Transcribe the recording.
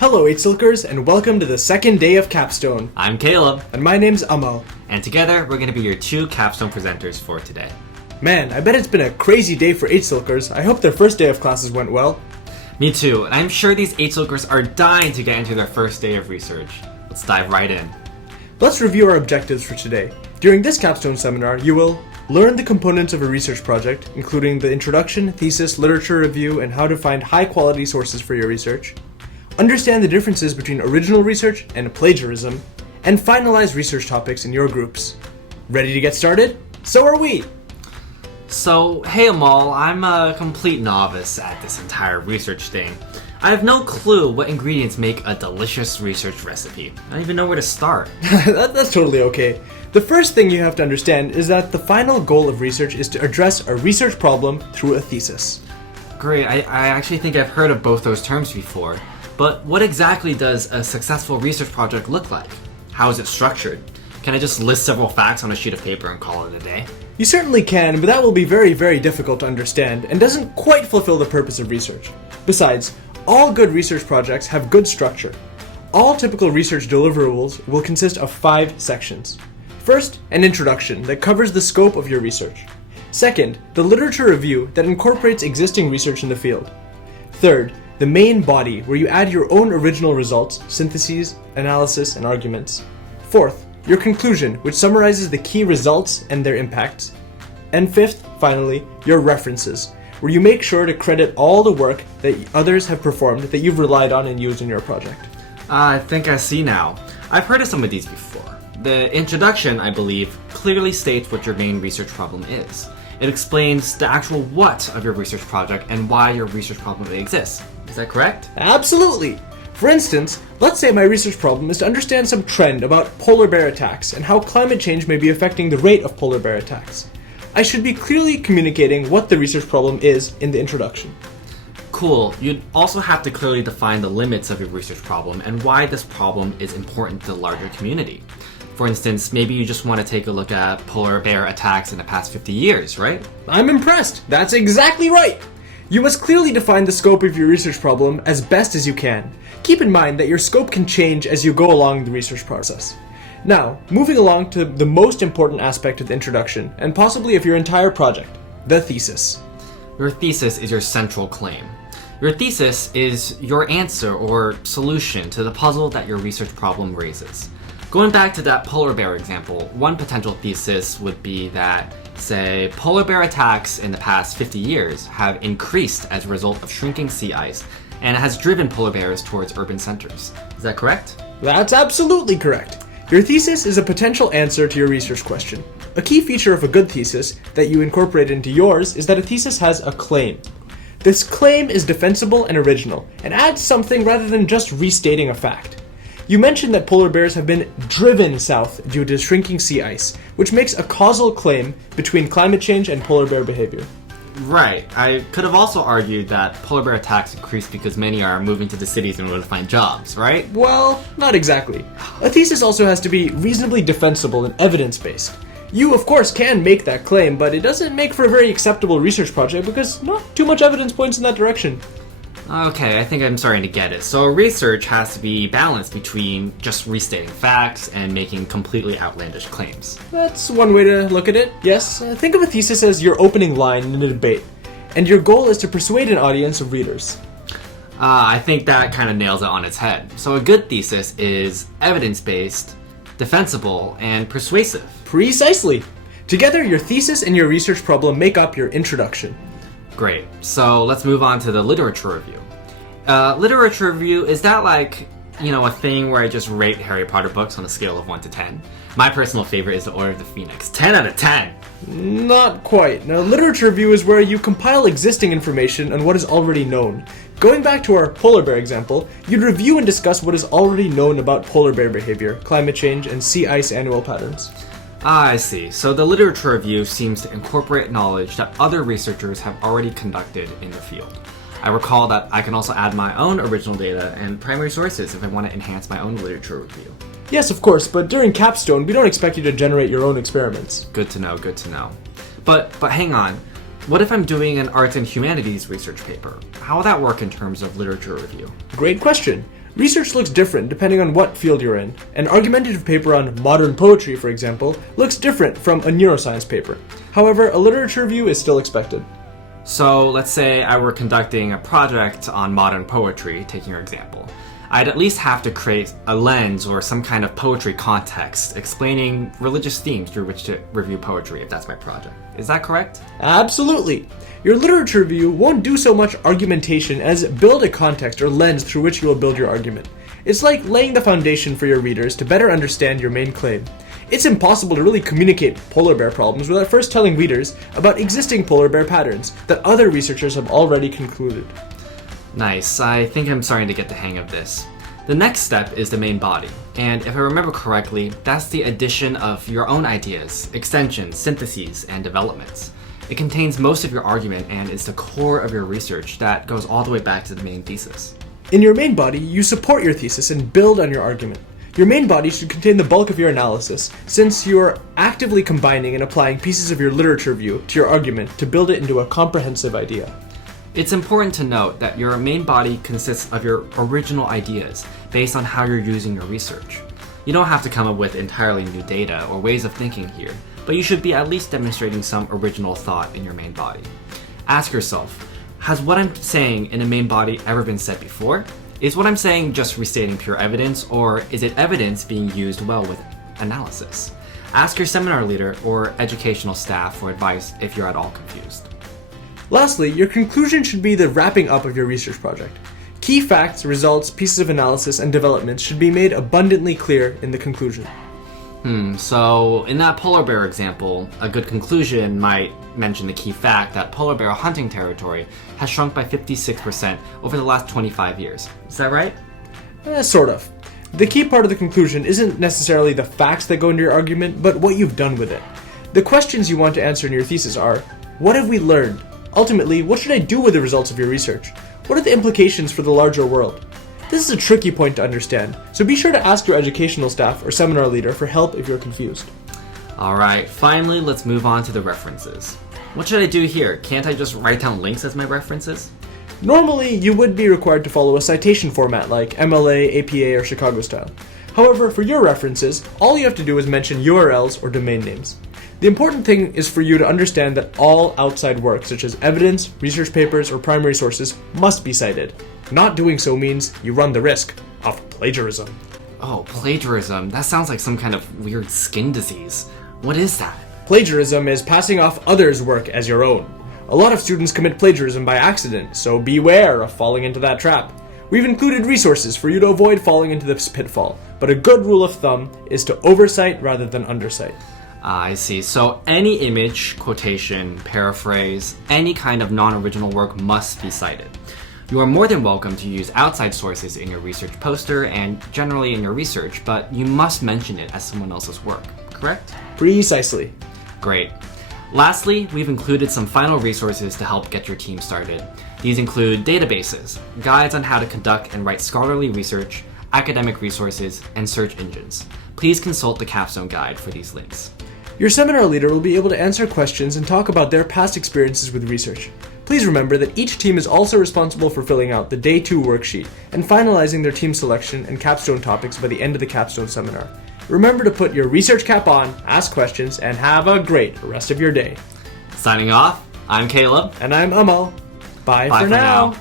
Hello, 8-Silkers, and welcome to the second day of Capstone. I'm Caleb. And my name's Amal. And together, we're going to be your two Capstone presenters for today. Man, I bet it's been a crazy day for 8-Silkers. I hope their first day of classes went well. Me too, and I'm sure these 8-Silkers are dying to get into their first day of research. Let's dive right in. Let's review our objectives for today. During this Capstone seminar, you will learn the components of a research project, including the introduction, thesis, literature review, and how to find high-quality sources for your research. Understand the differences between original research and plagiarism, and finalize research topics in your groups. Ready to get started? So are we! So, hey Amal, I'm a complete novice at this entire research thing. I have no clue what ingredients make a delicious research recipe. I don't even know where to start. That's totally okay. The first thing you have to understand is that the final goal of research is to address a research problem through a thesis. Great, I actually think I've heard of both those terms before. But what exactly does a successful research project look like? How is it structured? Can I just list several facts on a sheet of paper and call it a day? You certainly can, but that will be very, very difficult to understand and doesn't quite fulfill the purpose of research. Besides, all good research projects have good structure. All typical research deliverables will consist of 5 sections. First, an introduction that covers the scope of your research. Second, the literature review that incorporates existing research in the field. Third, the main body, where you add your own original results, syntheses, analysis, and arguments. Fourth, your conclusion, which summarizes the key results and their impacts. And fifth, finally, your references, where you make sure to credit all the work that others have performed that you've relied on and used in your project. I think I see now. I've heard of some of these before. The introduction, I believe, clearly states what your main research problem is. It explains the actual what of your research project and why your research problem exists. Is that correct? Absolutely! For instance, let's say my research problem is to understand some trend about polar bear attacks and how climate change may be affecting the rate of polar bear attacks. I should be clearly communicating what the research problem is in the introduction. Cool. You'd also have to clearly define the limits of your research problem and why this problem is important to the larger community. For instance, maybe you just want to take a look at polar bear attacks in the past 50 years, right? I'm impressed! That's exactly right! You must clearly define the scope of your research problem as best as you can. Keep in mind that your scope can change as you go along the research process. Now, moving along to the most important aspect of the introduction, and possibly of your entire project, the thesis. Your thesis is your central claim. Your thesis is your answer or solution to the puzzle that your research problem raises. Going back to that polar bear example, one potential thesis would be that, say, polar bear attacks in the past 50 years have increased as a result of shrinking sea ice, and it has driven polar bears towards urban centers. Is that correct? That's absolutely correct. Your thesis is a potential answer to your research question. A key feature of a good thesis that you incorporate into yours is that a thesis has a claim. This claim is defensible and original, and adds something rather than just restating a fact. You mentioned that polar bears have been driven south due to shrinking sea ice, which makes a causal claim between climate change and polar bear behavior. Right. I could have also argued that polar bear attacks increase because many are moving to the cities in order to find jobs, right? Well, not exactly. A thesis also has to be reasonably defensible and evidence-based. You, of course, can make that claim, but it doesn't make for a very acceptable research project because not too much evidence points in that direction. Okay, I think I'm starting to get it. So research has to be balanced between just restating facts and making completely outlandish claims. That's one way to look at it, yes. Think of a thesis as your opening line in a debate, and your goal is to persuade an audience of readers. I think that kind of nails it on its head. So a good thesis is evidence-based, defensible, and persuasive. Precisely. Together, your thesis and your research problem make up your introduction. Great. So let's move on to the literature review. Literature review, is that like, a thing where I just rate Harry Potter books on a scale of 1 to 10? My personal favorite is The Order of the Phoenix. 10 out of 10! Not quite. Now, literature review is where you compile existing information on what is already known. Going back to our polar bear example, you'd review and discuss what is already known about polar bear behavior, climate change, and sea ice annual patterns. I see. So the literature review seems to incorporate knowledge that other researchers have already conducted in the field. I recall that I can also add my own original data and primary sources if I want to enhance my own literature review. Yes, of course, but during Capstone, we don't expect you to generate your own experiments. Good to know, good to know. But hang on. What if I'm doing an arts and humanities research paper? How will that work in terms of literature review? Great question. Research looks different depending on what field you're in. An argumentative paper on modern poetry, for example, looks different from a neuroscience paper. However, a literature review is still expected. So let's say I were conducting a project on modern poetry, taking your example. I'd at least have to create a lens or some kind of poetry context explaining religious themes through which to review poetry if that's my project. Is that correct? Absolutely. Your literature review won't do so much argumentation as build a context or lens through which you will build your argument. It's like laying the foundation for your readers to better understand your main claim. It's impossible to really communicate polar bear problems without first telling readers about existing polar bear patterns that other researchers have already concluded. Nice. I think I'm starting to get the hang of this. The next step is the main body, and if I remember correctly, that's the addition of your own ideas, extensions, syntheses, and developments. It contains most of your argument and is the core of your research that goes all the way back to the main thesis. In your main body, you support your thesis and build on your argument. Your main body should contain the bulk of your analysis, since you are actively combining and applying pieces of your literature review to your argument to build it into a comprehensive idea. It's important to note that your main body consists of your original ideas based on how you're using your research. You don't have to come up with entirely new data or ways of thinking here, but you should be at least demonstrating some original thought in your main body. Ask yourself, has what I'm saying in a main body ever been said before? Is what I'm saying just restating pure evidence, or is it evidence being used well with analysis? Ask your seminar leader or educational staff for advice if you're at all confused. Lastly, your conclusion should be the wrapping up of your research project. Key facts, results, pieces of analysis, and developments should be made abundantly clear in the conclusion. So in that polar bear example, a good conclusion might mention the key fact that polar bear hunting territory has shrunk by 56% over the last 25 years. Is that right? Sort of. The key part of the conclusion isn't necessarily the facts that go into your argument, but what you've done with it. The questions you want to answer in your thesis are, what have we learned? Ultimately, what should I do with the results of your research? What are the implications for the larger world? This is a tricky point to understand, so be sure to ask your educational staff or seminar leader for help if you're confused. Alright, finally let's move on to the references. What should I do here? Can't I just write down links as my references? Normally, you would be required to follow a citation format like MLA, APA, or Chicago style. However, for your references, all you have to do is mention URLs or domain names. The important thing is for you to understand that all outside work, such as evidence, research papers, or primary sources, must be cited. Not doing so means you run the risk of plagiarism. Oh, plagiarism. That sounds like some kind of weird skin disease. What is that? Plagiarism is passing off others' work as your own. A lot of students commit plagiarism by accident, so beware of falling into that trap. We've included resources for you to avoid falling into this pitfall, but a good rule of thumb is to oversight rather than undercite. I see. So any image, quotation, paraphrase, any kind of non-original work must be cited. You are more than welcome to use outside sources in your research poster and generally in your research, but you must mention it as someone else's work, correct? Precisely. Great. Lastly, we've included some final resources to help get your team started. These include databases, guides on how to conduct and write scholarly research, academic resources, and search engines. Please consult the Capstone guide for these links. Your seminar leader will be able to answer questions and talk about their past experiences with research. Please remember that each team is also responsible for filling out the Day 2 worksheet and finalizing their team selection and capstone topics by the end of the capstone seminar. Remember to put your research cap on, ask questions, and have a great rest of your day. Signing off, I'm Caleb. And I'm Amal. Bye for now.